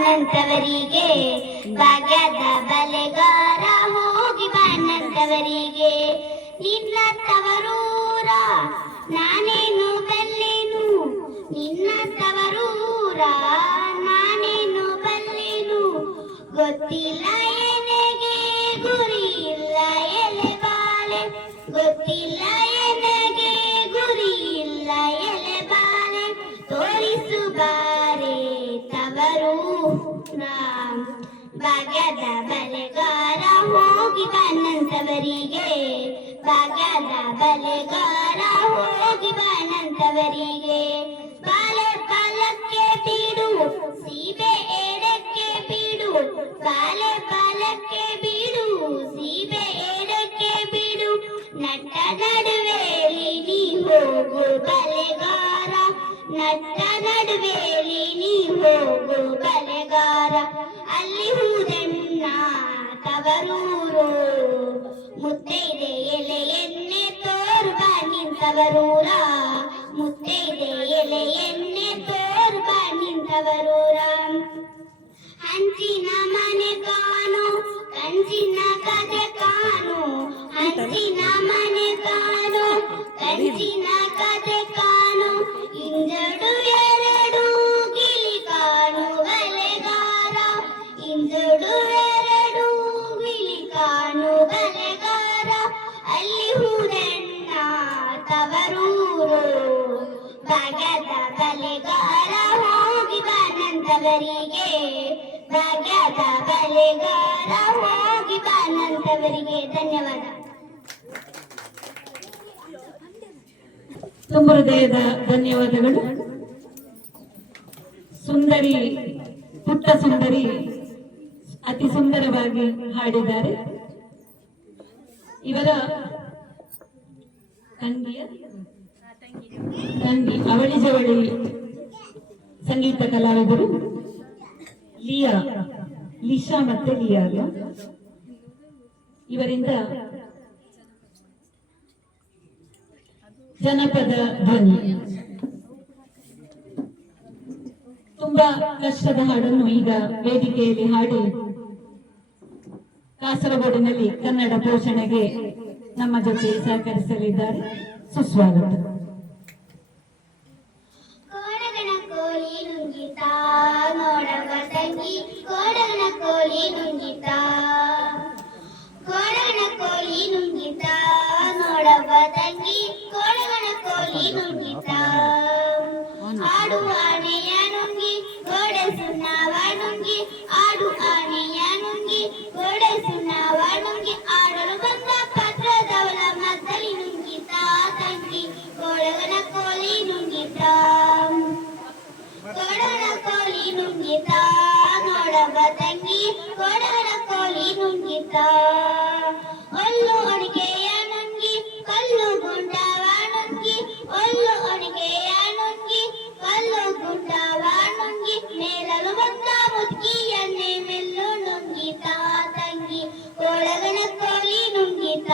ಬಾನಂತವರಿಗೆ, ಭಾಗ್ಯದ ಬಲೆಗಾರ ಹೋಗಿ ಬಾನಂತವರಿಗೆ. ನಿನ್ನ ತವರೂರ ನಾನೇನು ಬಲ್ಲೆನು, ನಿನ್ನ ತವರೂರ ನಾನೇನು ಬಲ್ಲೆನು, ಗೊತ್ತಿಲ್ಲ ಎನೆಗೆ ಗುರಿ ಇಲ್ಲ ಎಲೆ ಬಾಲೆ, ಗೊತ್ತಿಲ್ಲ ಎನೆಗೆ ಗುರಿ ಇಲ್ಲ ಎಲೆ ಬಾಲೆ, ತೋರಿಸು ಬಾರೆ ತವರೂರ. ಭಾಗ್ಯದ ಬಲೆಗಾರ ಹೋಗಿ ಬಾನಂತವರಿಗೆ, ಭಾಗ್ಯದ ಬಲೆಗಾರ ಹೋಗಿ ಬಾನಂತವರಿಗೆ. ಬಾಲೆ ಬಾಲಕ್ಕೆ ಬೀಡು ಸೀಬೆ ಎಡಕ್ಕೆ ಬೀಡು, ಬಾಲೆ ಬಾಲಕ್ಕೆ ಬೀಡು ಸೀಬೆ ಎಡಕ್ಕೆ ಬೀಡು, ನಟ್ಟ ನಡುವೆಲಿ ನೀ ಹೋಗು ಬಲೆಗಾರ, ನಟ್ಟ ನಡುವೆಲಿ ನೀ ಹೋಗು ಬಲೆಗಾರ. ಅಲ್ಲಿ ಹೂದಣ್ಣ ತವರೂರು, ಮುತ್ತೈದೆ ಎಲೆಯನ್ನೇ ತೋರು ಬಾ ನಿಂತವರೂರ, ಮುತ್ತೈದೆ ಎಲೆಯನ್ನೇ ತೋರು ಬಾ ನಿಂತವರೂರ. ಹಂಚಿನ ಮನೆ ಕಾನು ಕಂಚಿನ ಕದೆ ಕಾನು, ಹಂಚಿನ ಮನೆ ಕಾನು ಕಂಚಿನ ಕದೆ ಕಾನು, ಇಂಜಡು ಎರಡು ಗಿಳಿ ಕಾಣು ಬಲೆಗಾರ, ಇಂಜಡು ಎರಡು ಗಿಳಿ ಕಾಣು ಬಲೆಗಾರ. ಅಲ್ಲಿ ಹೂದಣ್ಣ ತವರೂರು, ಭಾಗ್ಯದ ಬಲೆಗಾರ ಹೋಗಿ ಬಾನಂತವರಿಗೆ, ಭಾಗ್ಯದ ಬಲೆಗಾರ ಹೋಗಿ ಬಾನಂತವರಿಗೆ. ಧನ್ಯವಾದ. ತುಂಬ ಹೃದಯದ ಧನ್ಯವಾದಗಳು. ಸುಂದರಿ, ಪುಟ್ಟ ಸುಂದರಿ ಅತಿ ಸುಂದರವಾಗಿ ಹಾಡಿದ್ದಾರೆ. ಇವರ ತಂಗಿ ಅವಳಿ ಜವಳಿ ಸಂಗೀತ ಕಲಾವಿದರು ಲಿಶಾ ಮತ್ತೆ ಲಿಯಾ. ಇವರಿಂದ ಜನಪದ ಧ್ವನಿ, ತುಂಬಾ ಕಷ್ಟದ ಹಾಡನ್ನು ಈಗ ವೇದಿಕೆಯಲ್ಲಿ ಹಾಡಿ ಕಾಸರಗೋಡಿನಲ್ಲಿ ಕನ್ನಡ ಪೋಷಣೆಗೆ ನಮ್ಮ ಜೊತೆ ಸಹಕರಿಸಲಿದ್ದಾರೆ. ಸುಸ್ವಾಗತ. ಕೋಡಗಣ ಕೋಳಿ ನುಂಗಿತ ನೋಡವ ತಂಗಿ, ಕೋಡಗಣ ಕೋಳಿ ನುಂಗಿತ, ಕೋಡಗಣ ಕೋಳಿ ನುಂಗಿತ ನೋಡವ ತಂಗಿ, ಕೋಡಗಣ ಕೋಳಿ ನುಂಗಿತ. ಆಡು ಆನೆಯ ನುಂಗಿ ಗೋಡೆ ಸುಣ್ಣವ ನುಂಗಿ, ಆಡು ಆನೆಯ ನುಂಗಿ ಗೋಡೆ ಸುಣ್ಣವ ನುಂಗಿ, ಆಡಲು ಬಂದ ಪತ್ರದವಳ ಮದ್ದಲಿ ನುಂಗಿತ ತಂಗಿ, ಕೋಡಗಣ ಕೋಳಿ ನುಂಗಿತ, ಕೋಡಗಣ ಕೋಳಿ ನುಂಗಿತ ನೋಡವ ತಂಗಿ, ಕೋಡಗಣ ಕೋಳಿ ನುಂಗಿತ. ಒಲ್ಲು ಒಣಗೆಯ ನುಂಗಿ ಕಲ್ಲು ಗುಂಡವ ನುಂಗಿ, ಒಲ್ಲು ಒಣಗೆಯ ನುಂಗಿ ಕಲ್ಲು ಗುಂಡವ ನುಂಗಿ, ಮೇಲಲು ಬಂದ ಮುದ್ಕಿಯನ್ನೇ ಮೆಲ್ಲು ನುಂಗಿತ ತಂಗಿ, ಕೋಡಗಣ ಕೋಳಿ ನುಂಗಿತ.